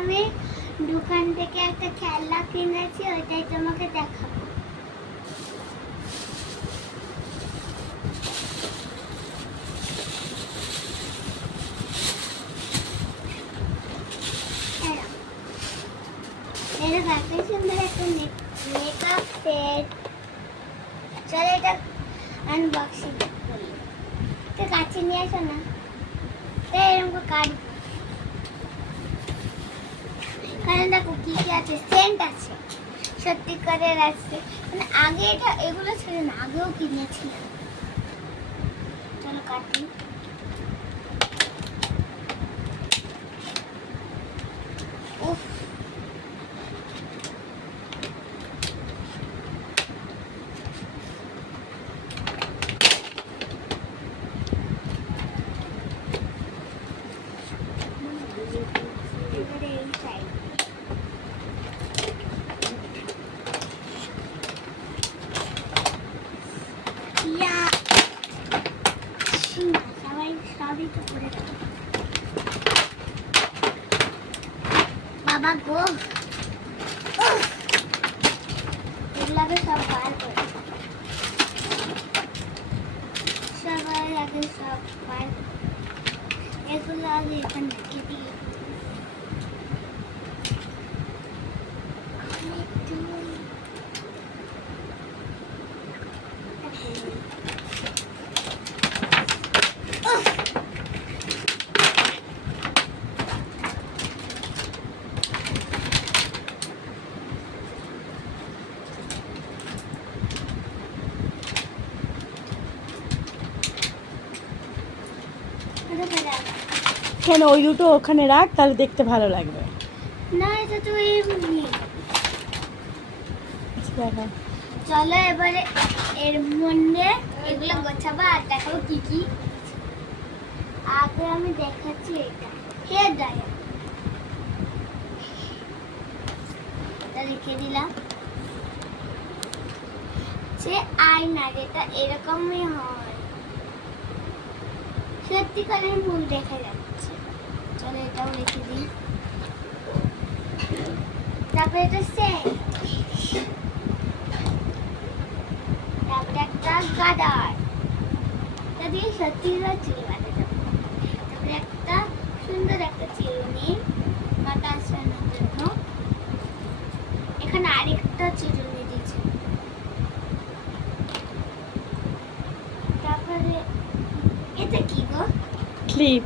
আমি দোকান থেকে একটা খেলনা কিনেছি, ওইটাই তোমাকে দেখাবো। এটা কাছে সুন্দর একটা মেকআপ সেট। চলো এটা আনবক্সিং করি। তো কাছে নিয়ে আসো না, তো এরকম কাট। কারণ দেখো কি কি আছে, সেন্ট আছে, সত্যিকারের আছে, মানে আগে এটা এগুলো ছিল না, আগেও কিনেছিলাম। চলো কাটি। উফ, এবারে এই সাইড। ইয়া, সবাই সবই তো করে দেবো। বাবা গো, এগুলোকে সব বার করে, সবাই আগে সব বার, এগুলো আগে এখানে রেখে দিই। কেন ওই দুটো ওখানে রাখ, তাহলে দেখতে ভালো লাগবে। না, এটা তো এমনি। দেখো, চলো এবারে এর মধ্যে এগুলো গোছাবো আর দেখাবো কি কি। আগে আমি দেখাচ্ছি এটা হেয়ার ড্রায়ার, এটা রেখে দিলাম। সে আয়না, যেটা এরকমই হয়, সত্যিকারের মুখ দেখা যাচ্ছে। চলো এটাও রেখে দিই। তারপরে এটা সেন্ট, তারপরে একটা গাডার, এটা দিয়ে সত্যিকার চুল বাঁধা যাবে। তারপরে একটা সুন্দর একটা চিরুনি মাথা আসানোর জন্য, এখানে আরেকটা চিরুনি দিয়েছে। তারপরে এটা কি গো? ক্লিপ।